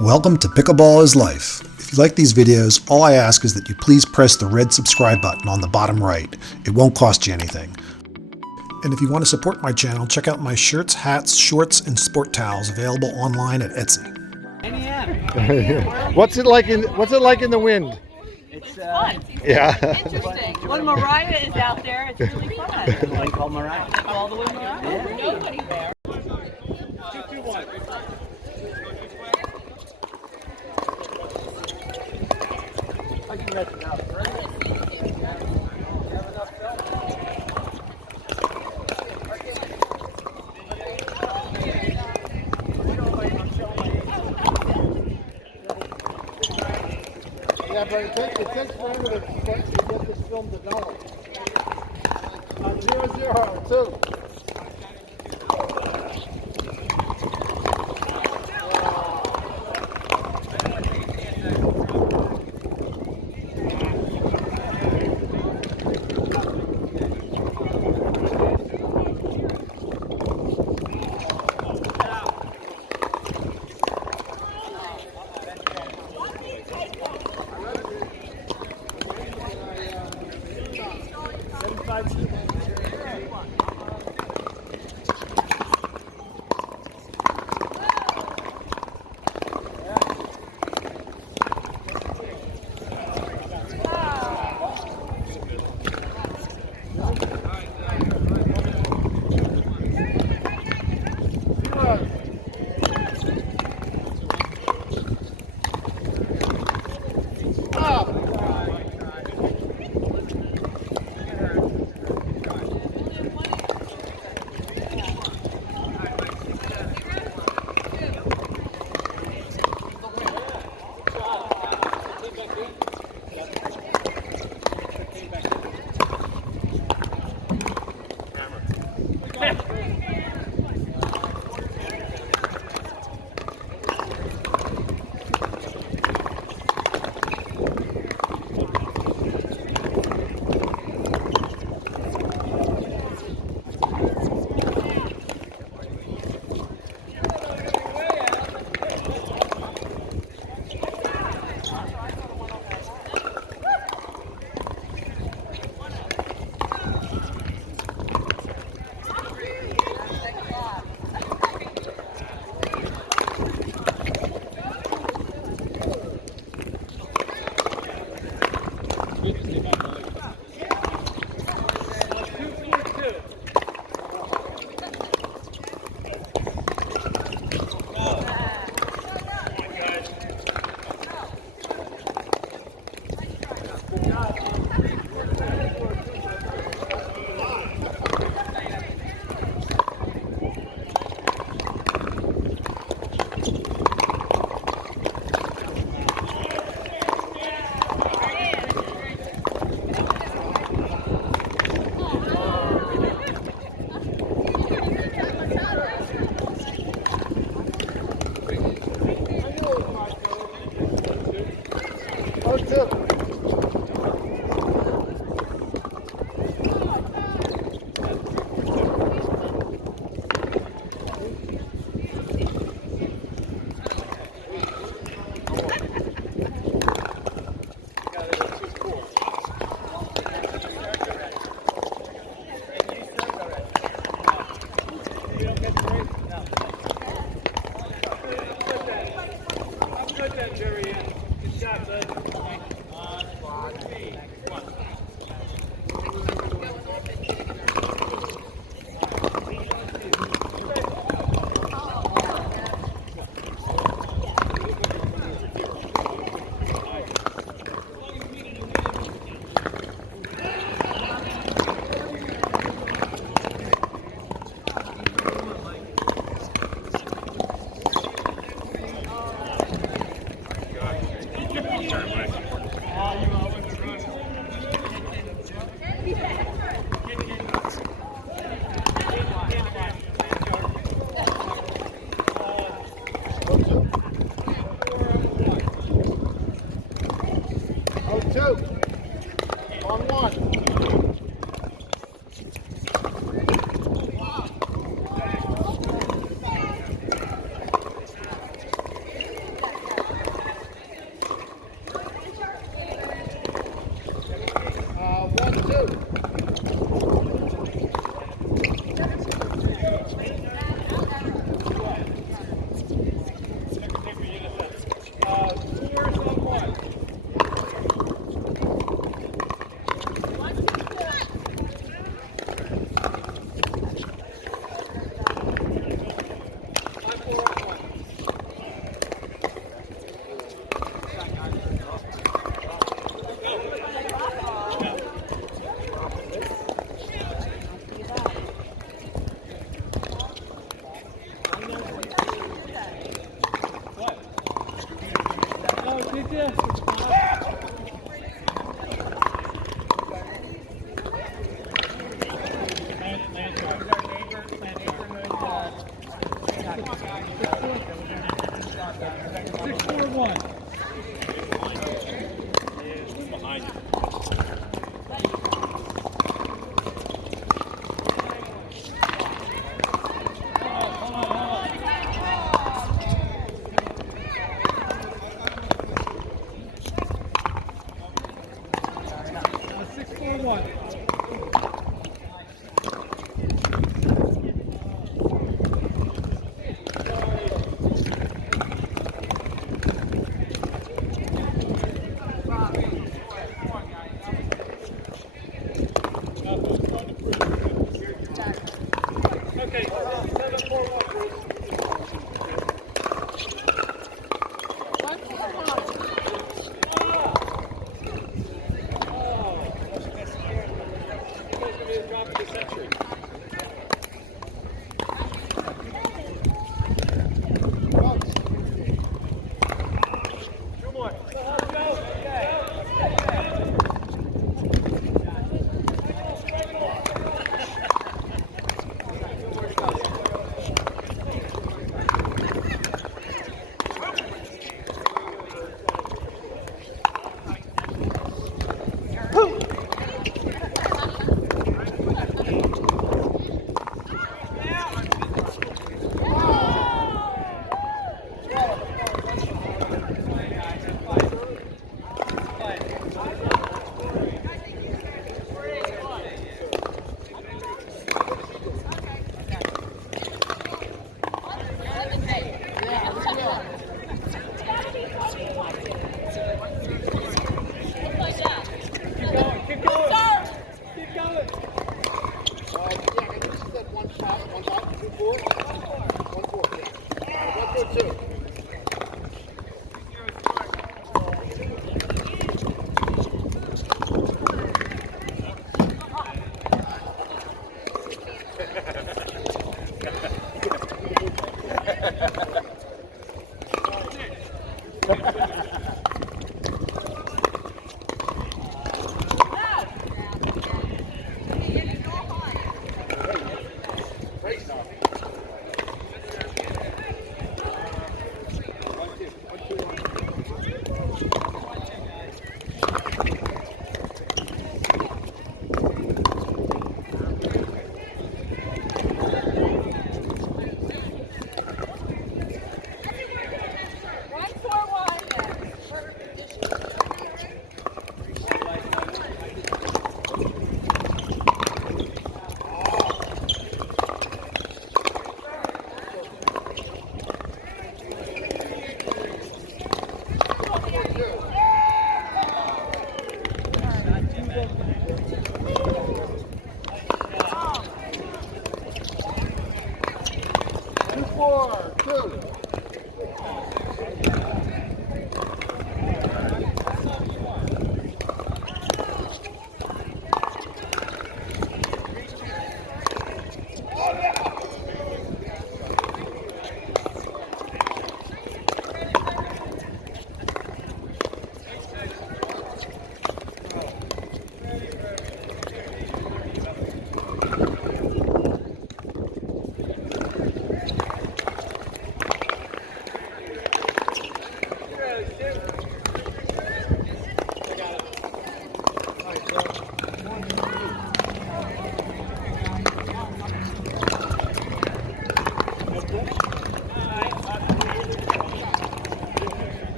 Welcome to Pickleball is Life. If you like these videos, all I ask is that you please press the red subscribe button on the bottom right. It won't cost you anything. And if you want to support my channel, check out my shirts, hats, shorts, and sport towels available online at Etsy. What's it like in the wind? It's fun. Yeah. Interesting. When Mariah is out there, it's really fun. One called Mariah. All the way Mariah. Yeah. Nobody there. I can mess it up. Yeah, but it takes forever to get this film developed. 0-0, 2.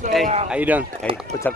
Hey, how you doing? Hey, what's up?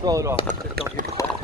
Throw it off. Just don't give it back.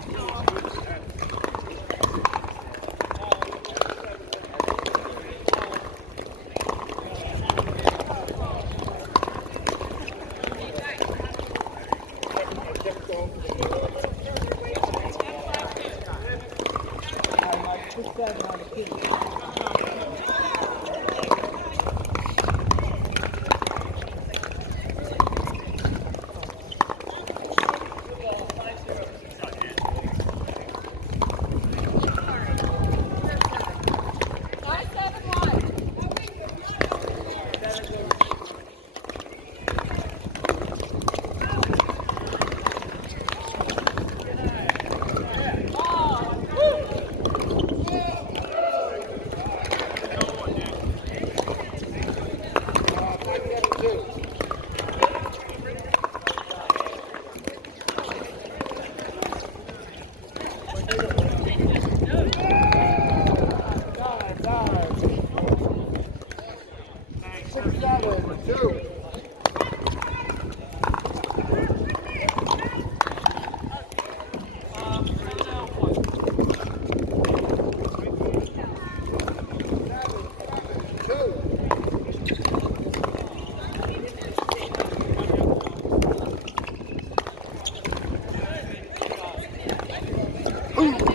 That'll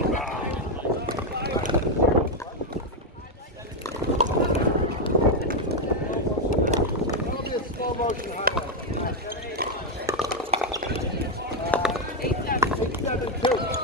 be a slow motion highlight. 872.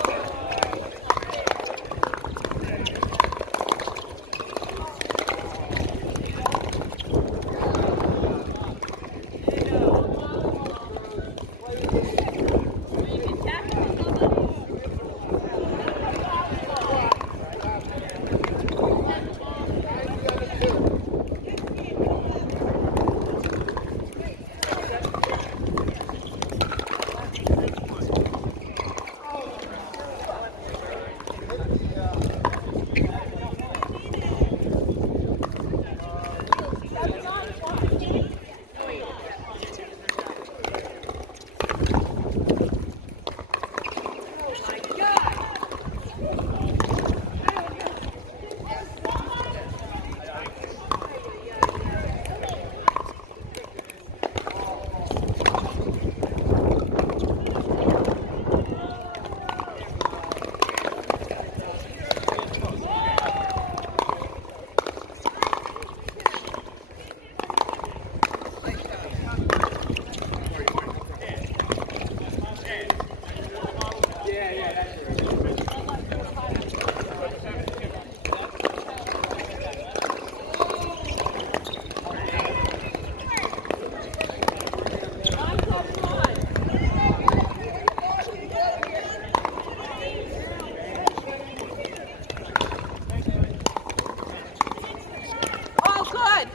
Oh, good.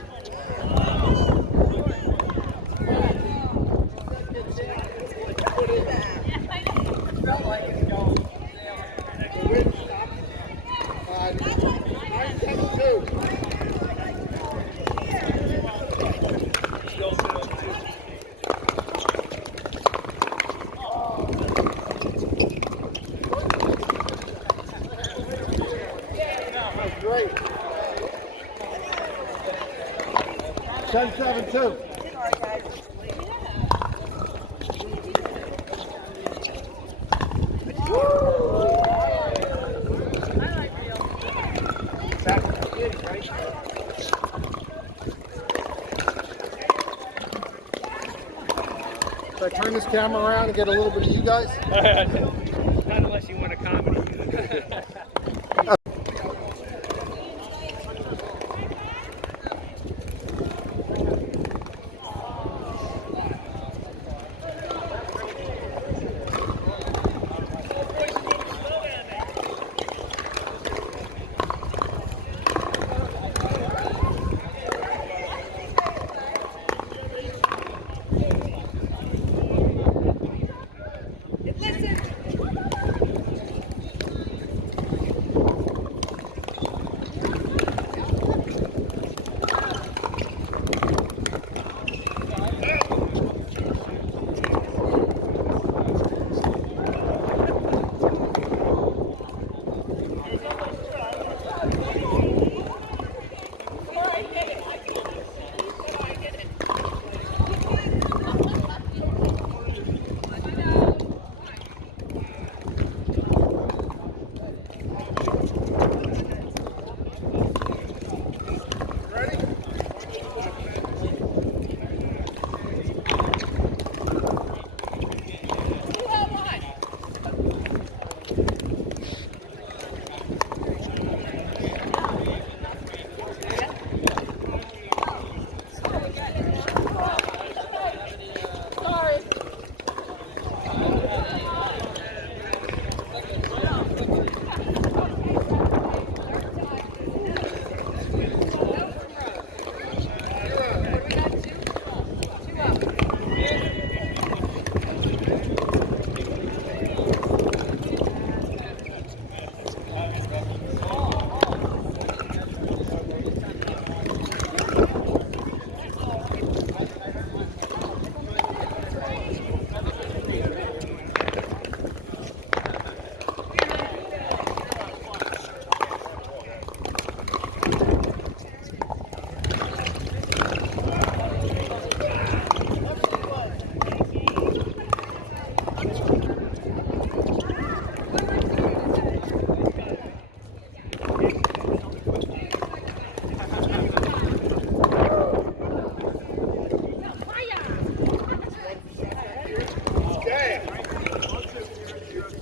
Uh, 972. That's great. 1072. Should I turn this camera around and get a little bit of you guys? Not unless you want a comedy.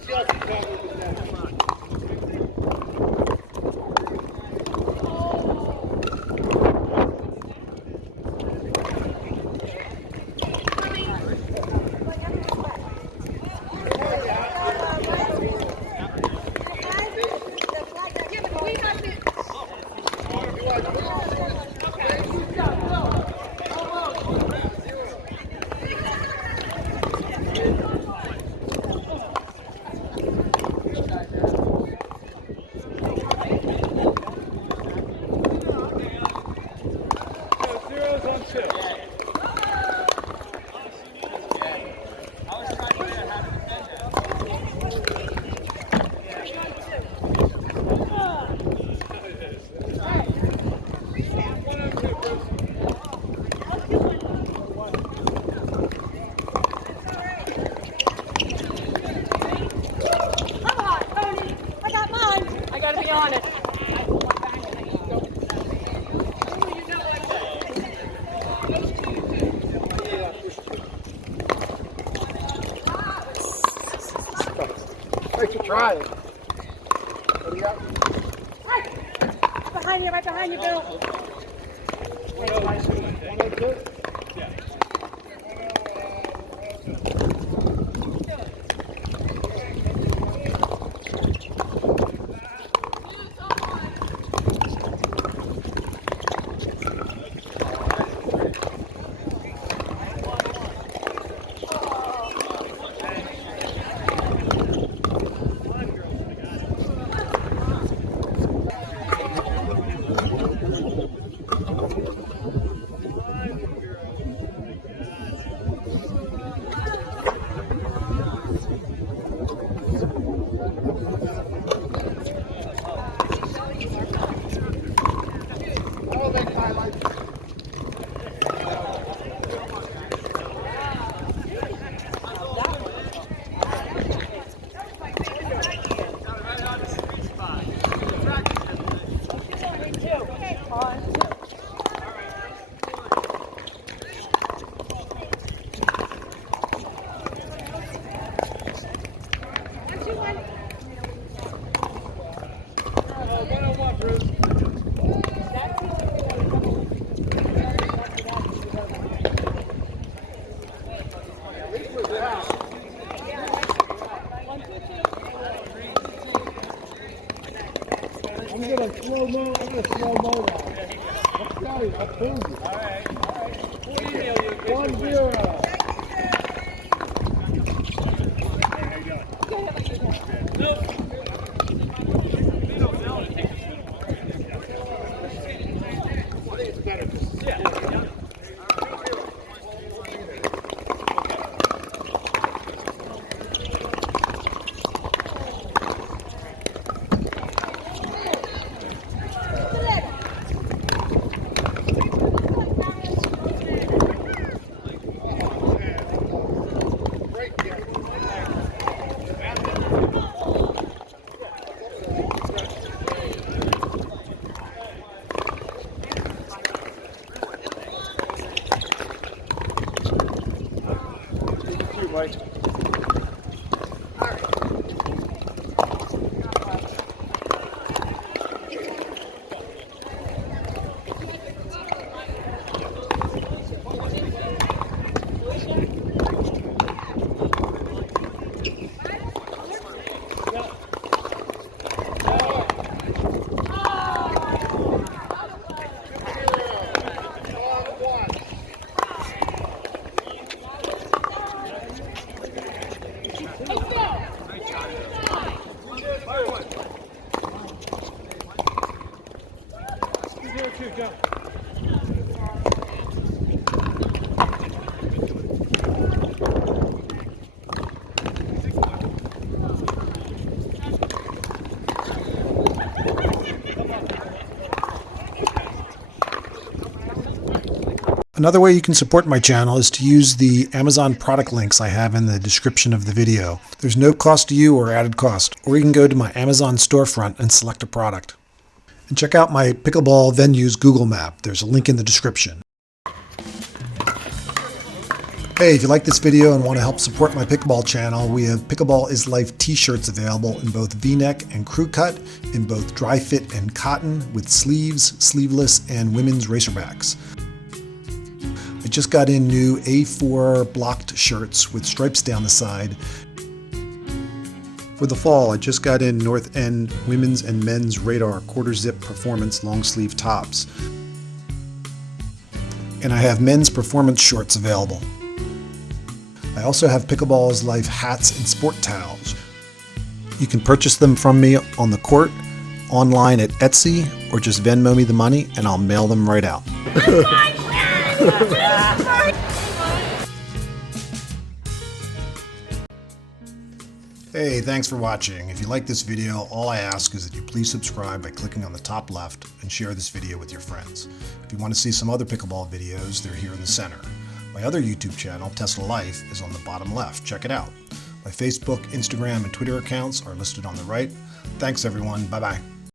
got you covered with that. Zeros on two. Come on, Tony. I got mine. I gotta be honest. Thanks for trying. What do you got? Right behind you, Bill. 102? Oh, they highlight. One-on-one, Bruce. I'm gonna slow-mo that. Let's go, I'll prove you. All right. We'll email you. 1-0. Mike. Another way you can support my channel is to use the Amazon product links I have in the description of the video. There's no cost to you or added cost, or you can go to my Amazon storefront and select a product. And check out my pickleball venues Google map. There's a link in the description. Hey, if you like this video and want to help support my pickleball channel, we have Pickleball is Life t-shirts available in both V-neck and crew cut, in both dry fit and cotton, with sleeves, sleeveless, and women's racerbacks. I just got in new A4 blocked shirts with stripes down the side. For the fall, I just got in North End women's and men's Radar quarter zip performance long sleeve tops. And I have men's performance shorts available. I also have Pickleball is Life hats and sport towels. You can purchase them from me on the court, online at Etsy, or just Venmo me the money and I'll mail them right out. Hey, thanks for watching. If you like this video, all I ask is that you please subscribe by clicking on the top left and share this video with your friends. If you want to see some other pickleball videos, they're here in the center. My other YouTube channel, Tesla Life, is on the bottom left. Check it out. My Facebook, Instagram, and Twitter accounts are listed on the right. Thanks everyone. Bye-bye.